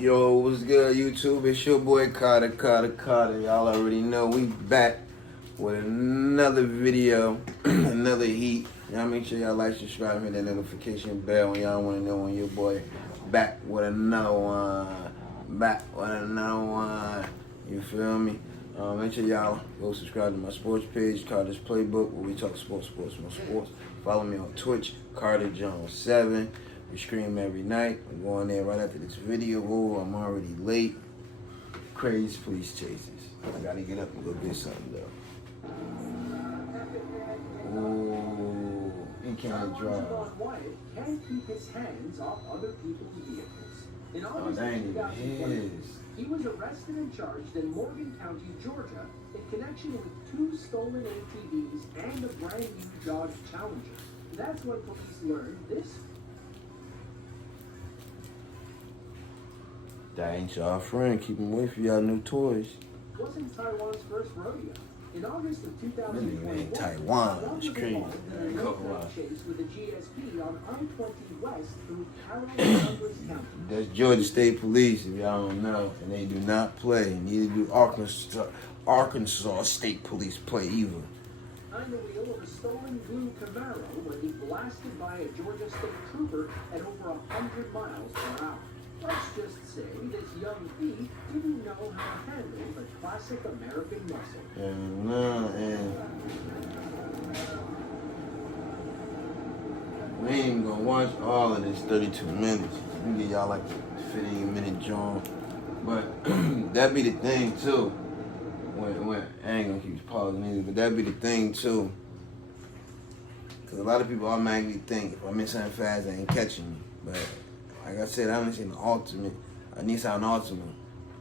Yo, what's good, YouTube? It's your boy Carter. Y'all already know we back with another video, another heat. Y'all make sure y'all like, subscribe, and hit that notification bell when y'all want to know when your boy back with another one. You feel me? Make sure y'all go subscribe to my sports page, Carter's Playbook, where we talk sports. Follow me on Twitch, Carter Jones 7. We stream every night. I'm going there right after this video. Oh, I'm already late. Crazy, please, Chaces. I gotta get up and go get something though. Oh, he can't drive. Can't keep his hands off other people's vehicles. In August that ain't even his. He was arrested and charged in Morgan County, Georgia, in connection with 2 stolen ATVs and a brand new Dodge Challenger. That's when police learned this. That ain't y'all friend. Keep him away from y'all new toys. Wasn't Taiwan's first rodeo. In August of 2021, Taiwan. It's crazy. Chase with a GSP on I-20 West through Carroll County. That's Georgia State Police, if y'all don't know. And they do not play. Neither do Arkansas State Police play either. On the wheel of a stolen blue Camaro when he blasted by a Georgia State trooper at over 100 miles per hour. Let's just say this young thief didn't know how to handle the classic American muscle. And we ain't even gonna watch all of this 32 minutes. We can get y'all like a 15-minute jaunt. But that be the thing too. When I ain't gonna keep pausing either, but that be the thing too. Cause a lot of people automatically think if I miss something fast, they ain't catching me. But like I said, I haven't seen a Nissan Altima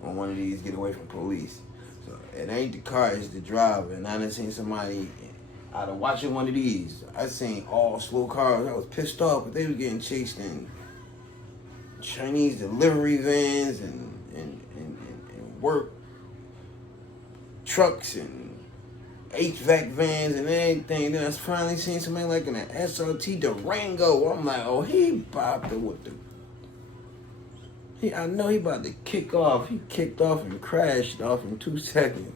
on one of these get away from police. So it ain't the car, it's the driver. And I done seen somebody out of watching one of these. I seen all slow cars. I was pissed off, but they was getting chased in Chinese delivery vans and work trucks and HVAC vans and everything. Then I finally seen somebody like in an SRT Durango. I'm like, oh, he bopped it with the. I know he about to kick off. He kicked off and crashed off in 2 seconds.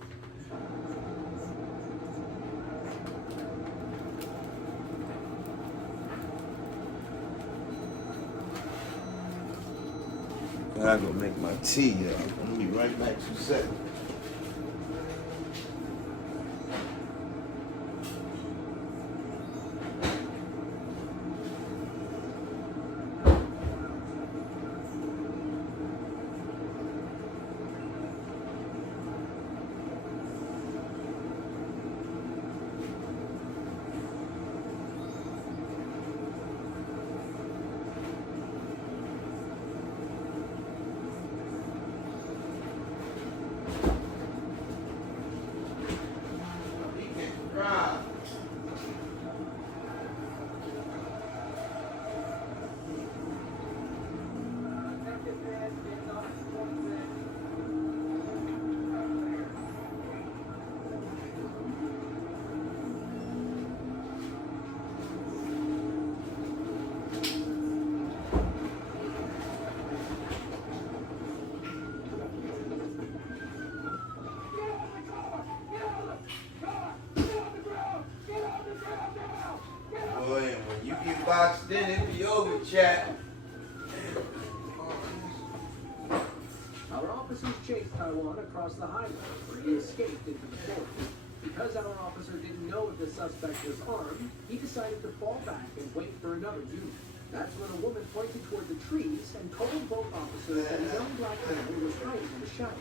I gotta go make my tea, y'all. I'm gonna be right back 2 seconds. Boxed in, it be over, chat. Our officers chased Taiwan across the highway where he escaped into the forest. Because our officer didn't know if the suspect was armed, he decided to fall back and wait for another unit. That's when a woman pointed toward the trees and told both officers that a young black man was hiding in the shadows.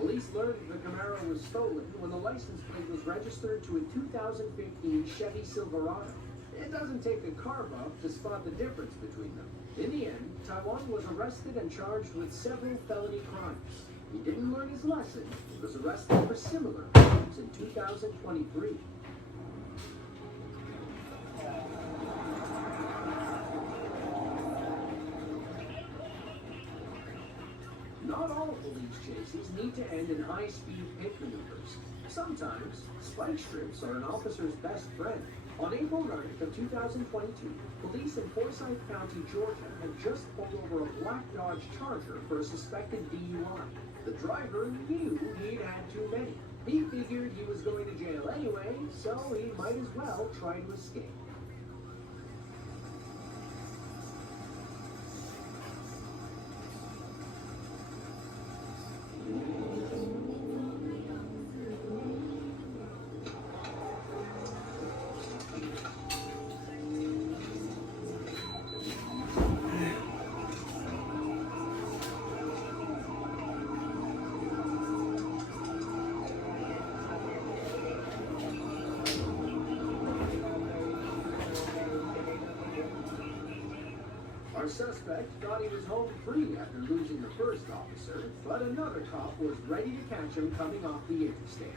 Police learned the Camaro was stolen when the license plate was registered to a 2015 Chevy Silverado. It doesn't take a car buff to spot the difference between them. In the end, Taiwan was arrested and charged with several felony crimes. He didn't learn his lesson. He was arrested for similar crimes in 2023. Not all police chases need to end in high-speed pit maneuvers. Sometimes, spike strips are an officer's best friend. On April 9th of 2022, police in Forsyth County, Georgia, had just pulled over a black Dodge Charger for a suspected DUI. The driver knew he'd had too many. He figured he was going to jail anyway, so he might as well try to escape. Our suspect thought he was home free after losing the first officer, but another cop was ready to catch him coming off the interstate.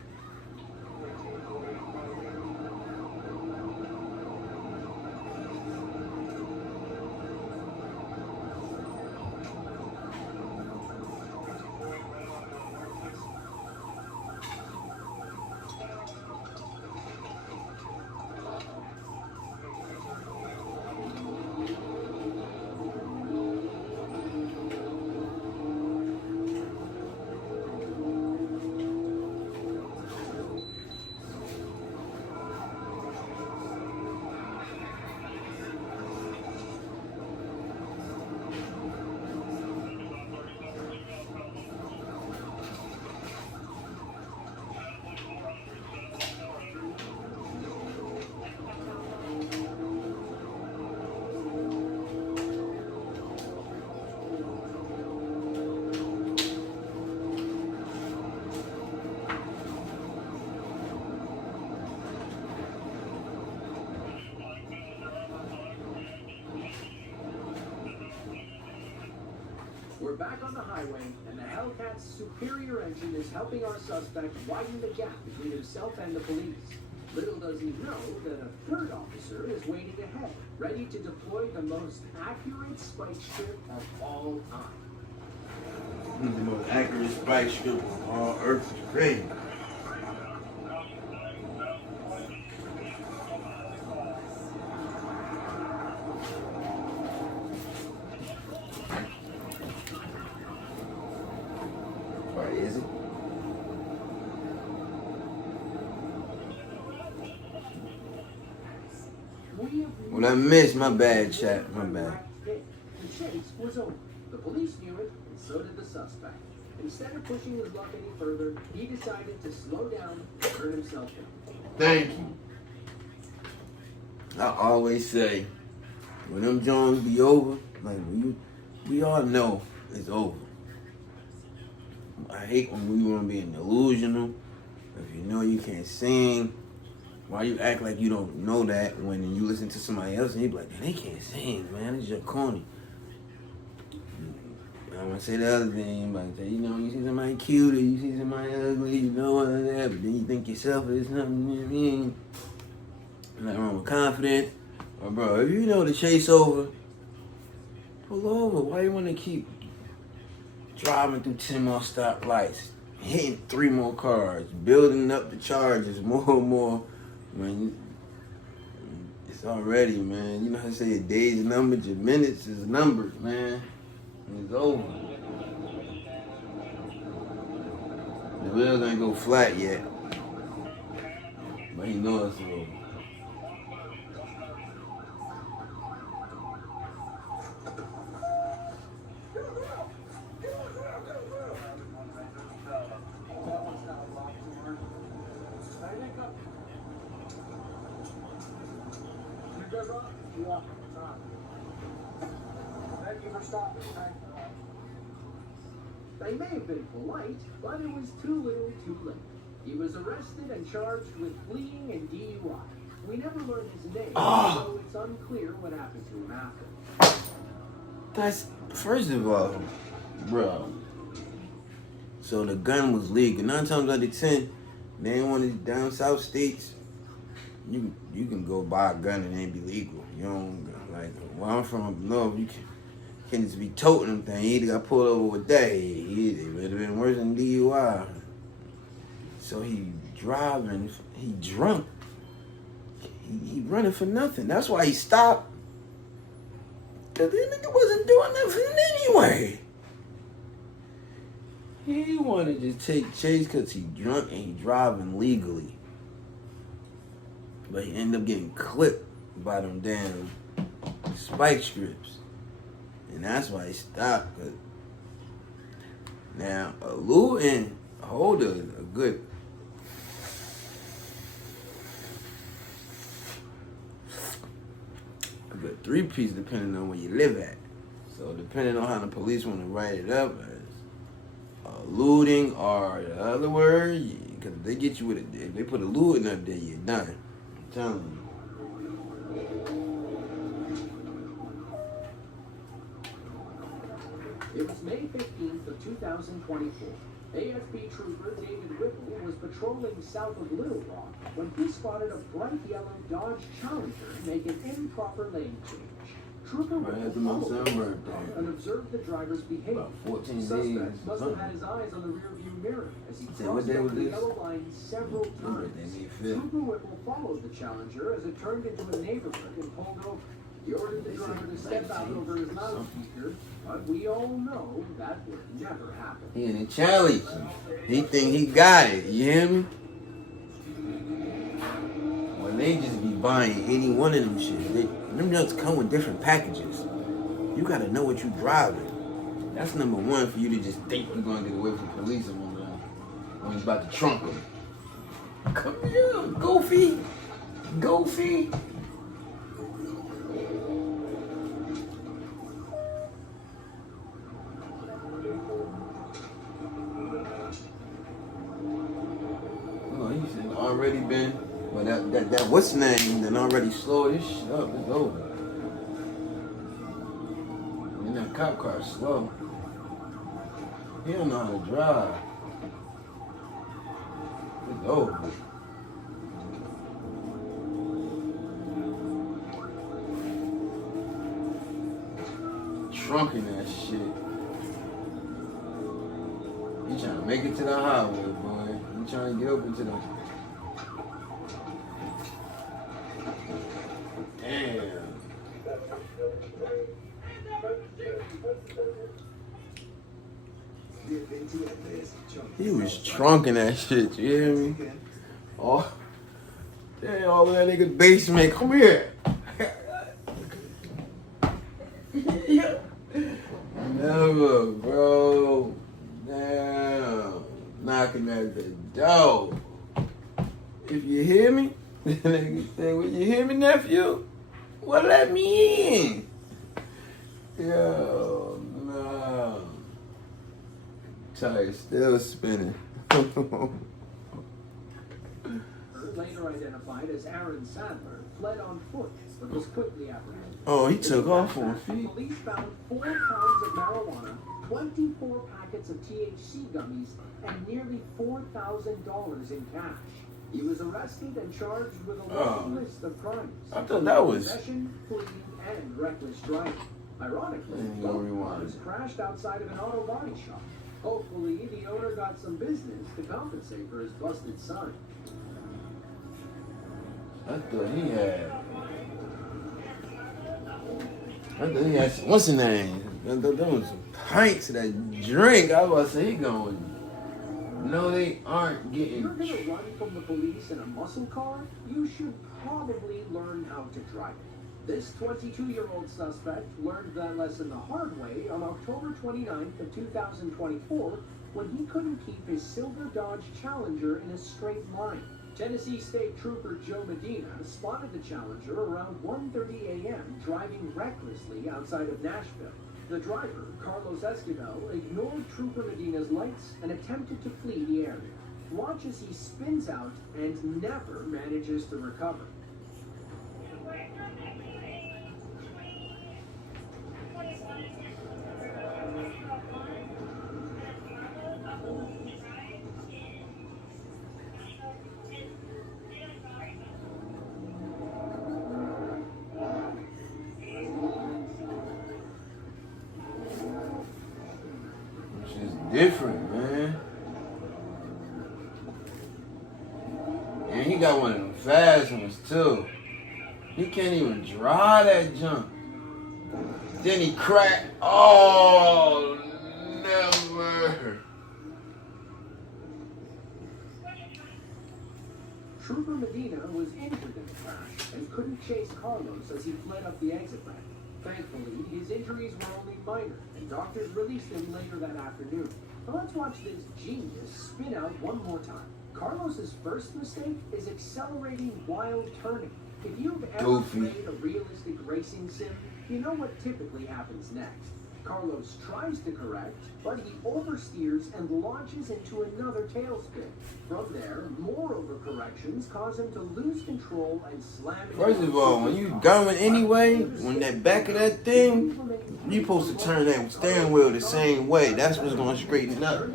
We're back on the highway, and the Hellcat's superior engine is helping our suspect widen the gap between himself and the police. Little does he know that a third officer is waiting ahead, ready to deploy the most accurate spike strip of all time. The most accurate spike strip on all Earth is crazy. Is it? Well, I missed. My bad, chat. My bad. The chase was over. The police knew it, and so did the suspect. Instead of pushing his luck any further, he decided to slow down and turn himself in. Thank you. I always say, when them Jones be over, like we all know it's over. I hate when we want to be delusional. If you know you can't sing, why you act like you don't know that when you listen to somebody else and you be like, man, they can't sing, man. It's just corny. I'm gonna say the other thing, like, you know, you see somebody cute or you see somebody ugly, you know all of that, but then you think yourself is something, you know what I mean? Nothing wrong with confidence. Or bro, if you know the chase over, pull over. Why you wanna keep driving through 10 more stoplights, hitting 3 more cars, building up the charges more and more? Man, it's already, man. You know how to say a day's numbered, your minutes is numbered, man. It's over. The wheels ain't go flat yet, but you know it's over. They may have been polite, but it was too little too late. He was arrested and charged with fleeing and DUI. We never learned his name, so it's unclear what happened to him after. That's, first of all, bro. So the gun was legal. 9 times out of 10, they ain't one of these down south states. You can go buy a gun and it ain't be legal. You don't, like, where I'm from up north, you can't just be toting them things. He either got pulled over with that. It would have been worse than DUI. So he driving, he drunk. He running for nothing. That's why he stopped. Cause this nigga wasn't doing nothing anyway. He wanted to take Chase cause he drunk and he driving legally. But he ended up getting clipped by them damn spike strips. And that's why he stopped. Cause now, eluding, hold a good 3-piece depending on where you live at. So depending on how the police want to write it up as eluding or the other word, because if they get you with it, if they put eluding up there, you're done. I'm telling you. It was May 15th of 2024. AFB trooper David Whipple was patrolling south of Little Rock when he spotted a bright yellow Dodge Challenger make an improper lane change. Trooper Whipple followed and observed the driver's behavior. About 14 days. Suspect must have had his eyes on the rearview mirror as he crossed over the yellow line several times. Trooper Whipple followed the Challenger as it turned into a neighborhood and pulled over. He ordered the driver to step out over his loudspeaker, but we all know that would never happen. He in a challenge. He think he got it. You hear me? When they just be buying any one of them shit, them nuts come with different packages. You gotta know what you driving. That's number one for you to just think you're gonna get away from police when you're about to trunk them. Come here, Goofy. Goofy. Already been, but that what's name then already slowed this shit up. It's over. And that cop car's slow. He don't know how to drive. It's over. Trunking that shit. He trying to make it to the highway, boy. He trying to get up into the. Damn. He was trunking that shit, you hear me? Oh, damn, all that nigga basement, come here. Never, bro. Damn. Knocking at the door. If you hear me, the nigga say, "Will you hear me, nephew? Well, let me in." Yo, no. Tire still spinning. Later identified as Aaron Sadler, fled on foot, but was quickly apprehended. Oh, he took off on feet. Police found 4 pounds of marijuana, 24 packets of THC gummies, and nearly $4,000 in cash. He was arrested and charged with a long list of crimes. I thought that was possession, fleeing, and reckless driving. Ironically, both cars crashed outside of an auto body shop. Hopefully, the owner got some business to compensate for his busted sign. I thought he had some, what's his name? There was some pints of that drink. I was about to say he going. No, they aren't getting. If you're gonna run from the police in a muscle car, you should probably learn how to drive it. This 22-year-old suspect learned that lesson the hard way on October 29th of 2024 when he couldn't keep his silver Dodge Challenger in a straight line. Tennessee State Trooper Joe Medina spotted the Challenger around 1:30 a.m. driving recklessly outside of Nashville. The driver, Carlos Esquivel, ignored Trooper Medina's lights and attempted to flee the area. Watch as he spins out and never manages to recover. Different, man. And he got one of them fast ones too. He can't even draw that jump. Then he cracked. Oh, never. Trooper Medina was injured in the crash and couldn't chase Carlos as he fled up the exit ramp. Thankfully, his injuries were only minor, and doctors released him later that afternoon. Now let's watch this genius spin out one more time. Carlos's first mistake is accelerating while turning. If you've ever played a realistic racing sim, you know what typically happens next. Carlos tries to correct, but he oversteers and launches into another tailspin. From there, more overcorrections cause him to lose control and slam into First of all, when you going anyway, when that back of that thing, you supposed to turn that steering wheel the same way. That's what's going to straighten it up.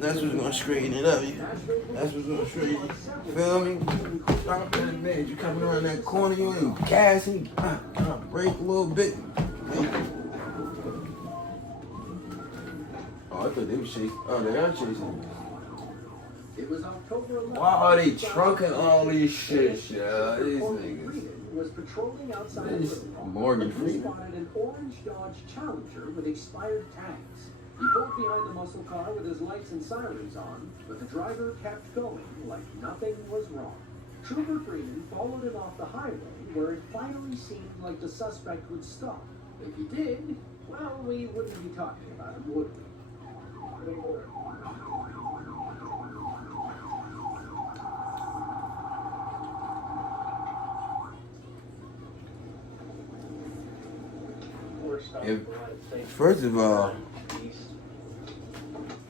That's what's going to straighten it up. That's what's going to straighten it up. Feel me? Stop that man. You coming around that corner, you ain't gassing, brake a little bit. Oh, I thought they were chasing. Oh, they are chasing. It was October 11th. Why are they trunking all these shit, yo? These niggas. Was patrolling outside This of Morgan He Freeman. spotted an orange Dodge Challenger with expired tags. He pulled behind the muscle car with his lights and sirens on, but the driver kept going like nothing was wrong. Trooper Freeman followed him off the highway, where it finally seemed like the suspect would stop. If he did, well, we wouldn't be talking about him, would we? First of all,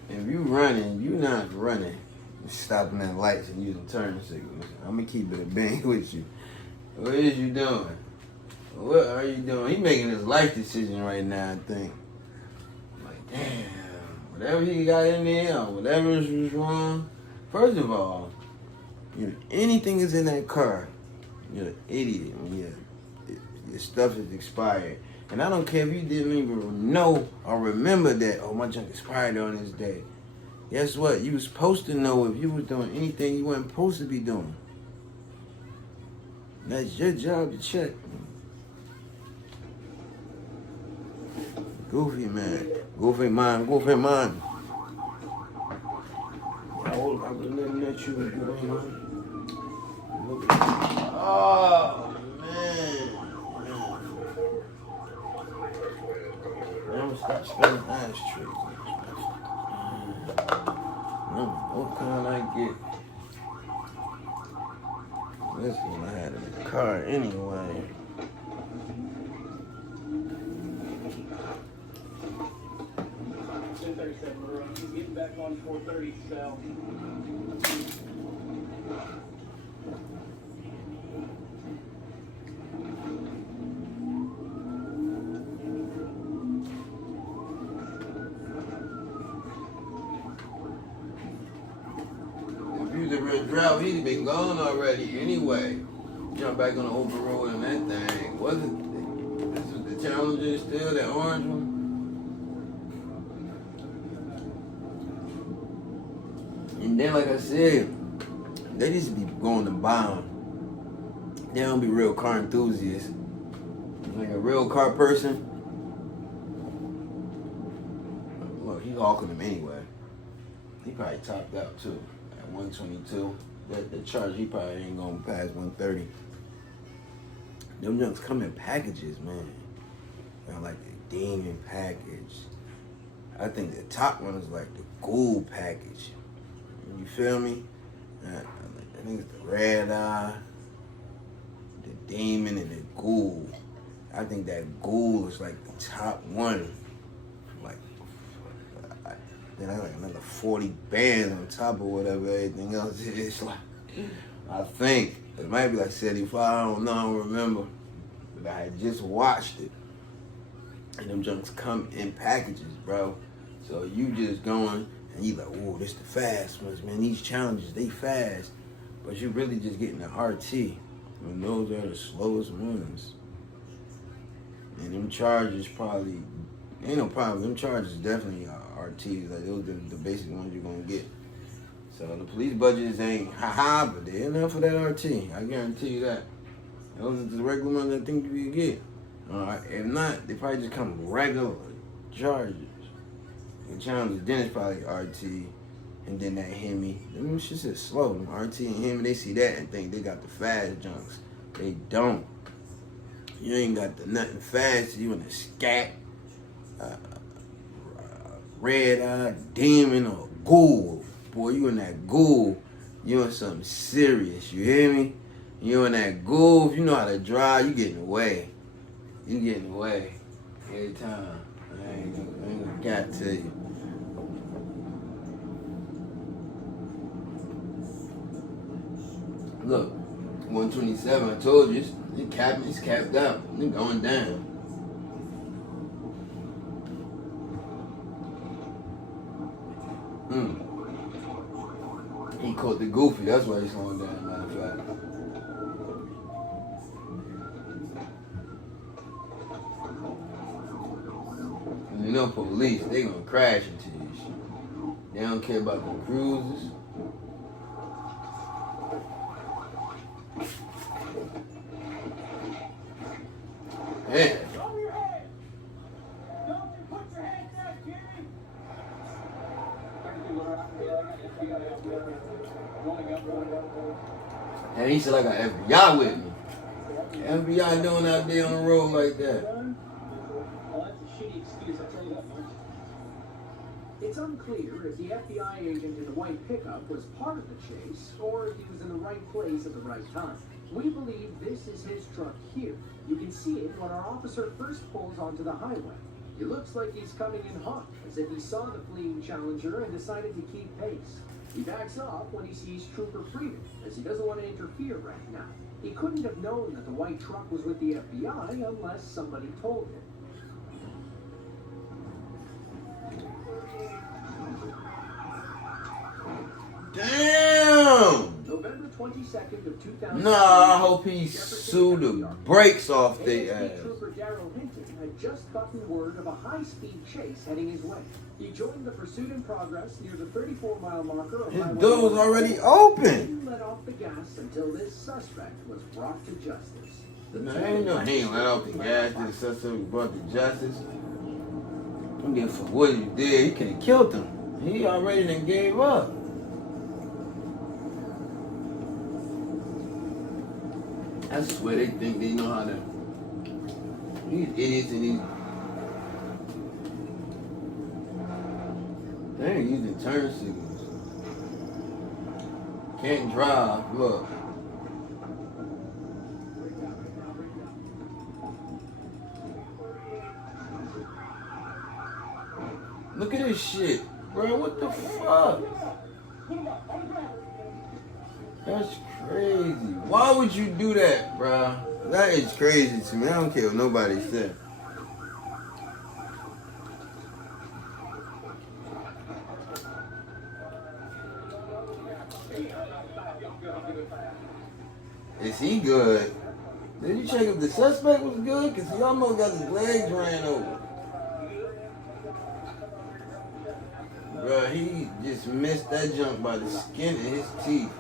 if you running, you not running, stopping at lights and using turn signals. I'm gonna keep it a bang with you. What is you doing? What are you doing? He making his life decision right now, I think. Like, damn, whatever he got in there or whatever was wrong. First of all, anything is in that car, you're an idiot when your stuff is expired. And I don't care if you didn't even know or remember that, oh, my junk expired on this day. Guess what? You was supposed to know if you was doing anything you weren't supposed to be doing. That's your job to check. Goofy, man. Goofy man. Goofy man. How old I've been letting that you doing? Oh, man. Never stop spelling ashtrays. No, what kind I get? This one I had in the car anyway. He's getting back on 430 south. If you was a real drought, he'd been gone already anyway. Jump back on the open road and that thing. Wasn't this was the Challenger still, that orange one? And then, like I said, they just be going to buy them. They don't be real car enthusiasts. Like a real car person, well, he hawking them anyway. He probably topped out too at 122. The charge, he probably ain't gonna pass 130. Them junks come in packages, man. Like the demon package. I think the top one is like the gold package. You feel me? I think it's the red eye, the demon, and the ghoul. I think that ghoul is like the top one. then I got like another 40 bands on top of whatever everything else is. Like, I think it might be like 75. I don't know. I don't remember. But I had just watched it, and them junks come in packages, bro. So you just going and you like, whoa, this the fast ones, man. These challenges, they fast, but you really just getting the RT. And those are the slowest ones. And them charges probably ain't no problem. Them charges definitely are RTs. Like those are the basic ones you're gonna get. So the police budgets ain't but they're enough for that RT. I guarantee you that. Those are the regular ones I think you can get. If not, they probably just come with regular charges. The challenges, then it's probably RT, and then that Hemi. Them shit is slow. Them RT and Hemi, they see that and think they got the fast junks. They don't. You ain't got the nothing fast. You in a scat, red eye, demon, or ghoul. Boy, you in that ghoul. You in something serious. You hear me? You in that ghoul. If you know how to drive, you getting away. You getting away every time. I ain't gonna got to you. Look, 127. I told you, it's capped out. It's going down. He caught the goofy. That's why he's slowing down. Matter of fact. And you know, police, they gonna crash into you. They don't care about the cruisers. Yeah. Drop your head! Don't you put your head down, Jimmy! And he said, I got FBI with me. FBI doing out there on the road like that. Well, that's a shitty excuse, I'll tell you that much. It's unclear if the FBI agent in the white pickup was part of the chase or if he was in the right place at the right time. We believe this is his truck here. You can see it when our officer first pulls onto the highway. It looks like he's coming in hot, as if he saw the fleeing challenger and decided to keep pace. He backs off when he sees Trooper Freeman, as he doesn't want to interfere right now. He couldn't have known that the white truck was with the FBI unless somebody told him. Damn! November 22nd of 2000. Nah, I hope he sued the brakes off their ass. Trooper Daryl Hinton had just gotten word of a high-speed chase heading his way. He joined the pursuit in progress near the 34-mile marker of His Highway door was 1. already open. Didn't let off the gas until this suspect was brought to justice. No, ain't no he ain't let off the gas till the suspect was brought to justice. I'm getting for what he did. He could have killed him. He already done gave up. I swear they think they know how to. These idiots and these. They ain't using turn signals. Can't drive. Look. Look at this shit, bro. What the fuck? That's crazy. Why would you do that, bro? That is crazy to me. I don't care what nobody said. Is he good? Did you check if the suspect was good? Because he almost got his legs ran over. Bro, he just missed that junk by the skin of his teeth.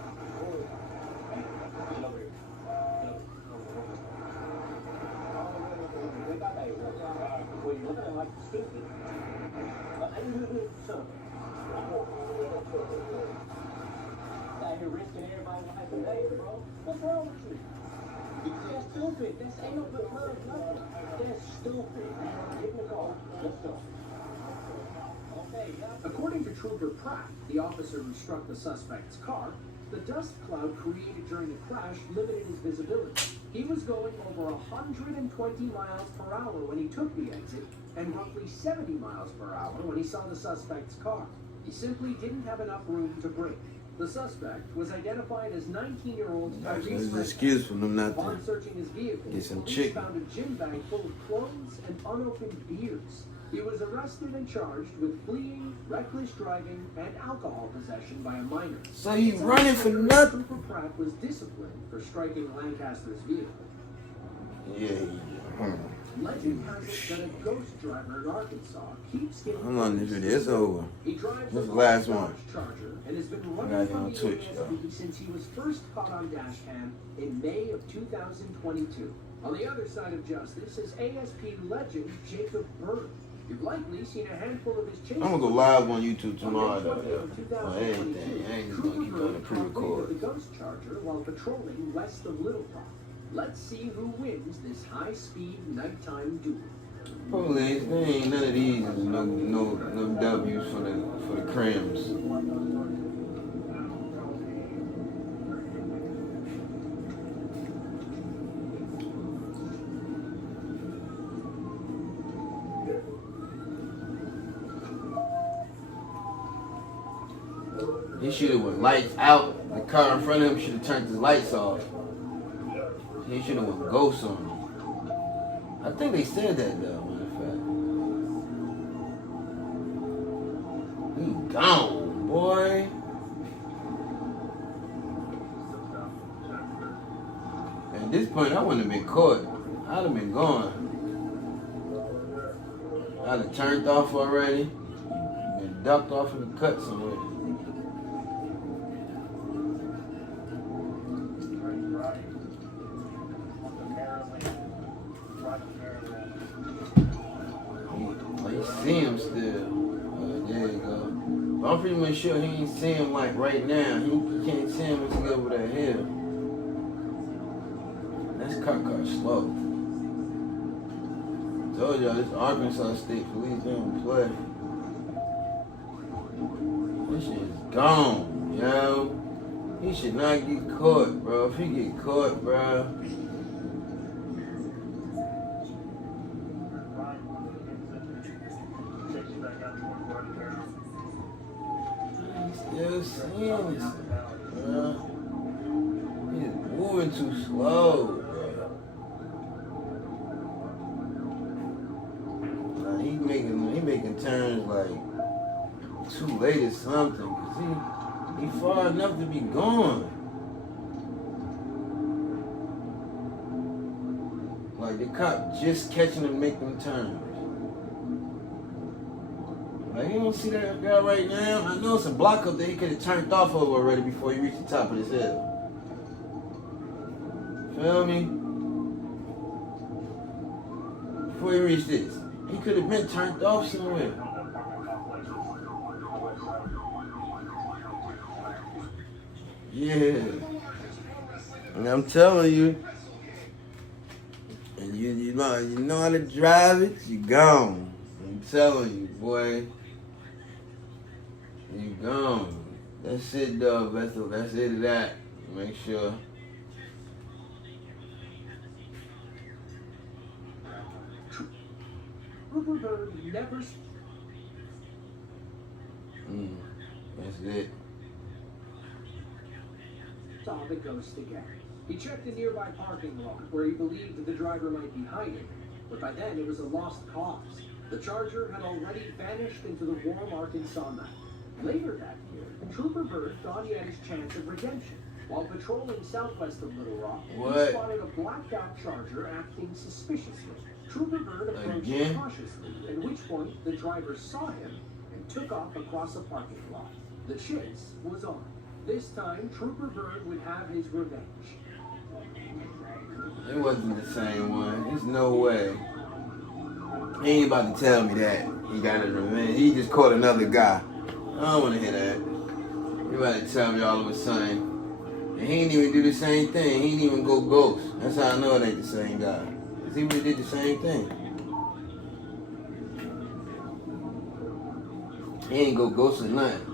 What's wrong with you? That's stupid. That's ain't no good love, nothing. That's stupid. Get in the car. Let's go. According to Trooper Pratt, the officer who struck the suspect's car, the dust cloud created during the crash limited his visibility. He was going over 120 miles per hour when he took the exit, and roughly 70 miles per hour when he saw the suspect's car. He simply didn't have enough room to brake. The suspect was identified as 19-year-old That's Tyrese an Red. excuse for them not Upon to searching his vehicle, get some police chicken. found a gym bag full of clothes and unopened beers. He was arrested and charged with fleeing, reckless driving, and alcohol possession by a minor. So he's running for nothing. Trooper Pratt was disciplined for striking Lancaster's vehicle. Yeah. Legend has it that a ghost driver in Arkansas keeps getting. I'm on this video. It's over. He drives What's a the last Dodge one? Charger and has been I running got it from on the Twitch, ASP since he was first caught on dash cam in May of 2022. On the other side of justice is ASP legend Jacob Bird. You've likely seen a handful of his chases. I'm gonna go live on YouTube tomorrow. On May 20th of On everything. I ain't just gonna keep doing the pre-record. the ghost charger while patrolling west of Little Rock. Let's see who wins this high-speed nighttime duel. Police, there ain't none of these. No W's for the crims. He should have went lights out. The car in front of him should have turned his lights off. He should have went ghost on him. I think they said that though, matter of fact. He gone, boy. At this point, I wouldn't have been caught. I'd have been gone. I'd have turned off already. Been ducked off in the cut somewhere. See him still. There you go. But I'm pretty much sure he ain't see him like right now. He can't see him until he over that hill. That's car slow. Told y'all this Arkansas State Police, they don't play. This shit is gone, yo. He should not get caught, bro. If he get caught, bro. Still seeing this, bro. He's moving too slow, bro. He making turns like too late or something, cause he far enough to be gone. Like the cop just catching him making turns. Like, you don't see that guy right now? I know it's a block up there. He could have turned off over already before he reached the top of this hill. Feel me? Before he reached this. He could have been turned off somewhere. Yeah. And I'm telling you. And you know how to drive it, you gone. I'm telling you, boy. You gone. That's it, dog. That's it of that. Make sure. Rupert never That's it. saw the ghost again. He checked a nearby parking lot where he believed that the driver might be hiding, but by then it was a lost cause. The Charger had already vanished into the warm Arkansas night. Later that year, Trooper Bird thought he had his chance of redemption. While patrolling southwest of Little Rock, he spotted a blacked-out Charger acting suspiciously. Trooper Bird approached him cautiously, at which point the driver saw him and took off across a parking lot. The chase was on. This time, Trooper Bird would have his revenge. It wasn't the same one. There's no way. He ain't about to tell me that he got his revenge. He just caught another guy. I don't want to hear that. You about to tell me all of a sudden. And he didn't even do the same thing. He didn't even go ghost. That's how I know it ain't the same guy. Because he really did the same thing. He ain't go ghost or nothing.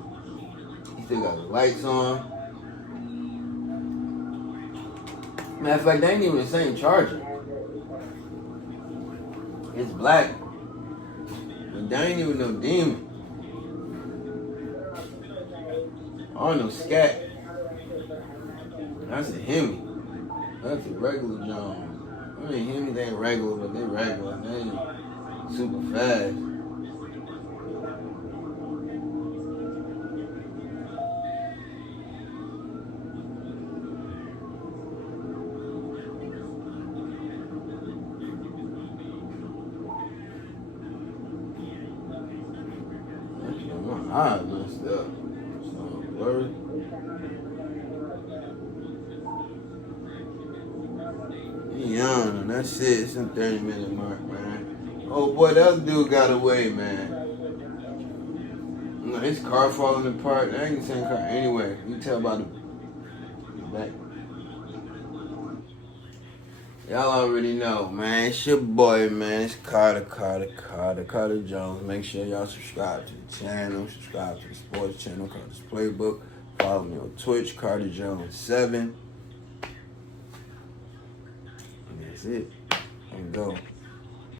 He still got the lights on. Matter of fact, they ain't even the same Charger. It's black. But they ain't even no demon. Oh no, scat. That's a Hemi. That's a regular Jones. I mean, Hemis ain't regular, but they regular. They ain't super fast. Actually, my eyes messed up. So blurry. Young, and that's it. It's in 30-minute mark, man. Oh boy, that other dude got away, man. No, his car falling apart. That ain't the same car. Anyway, you can tell by the back. Y'all already know, man. It's your boy, man. It's Carter Jones. Make sure y'all subscribe to the channel. Subscribe to the sports channel, Carter's Playbook. Follow me on Twitch, Carter Jones 7. And that's it. And go.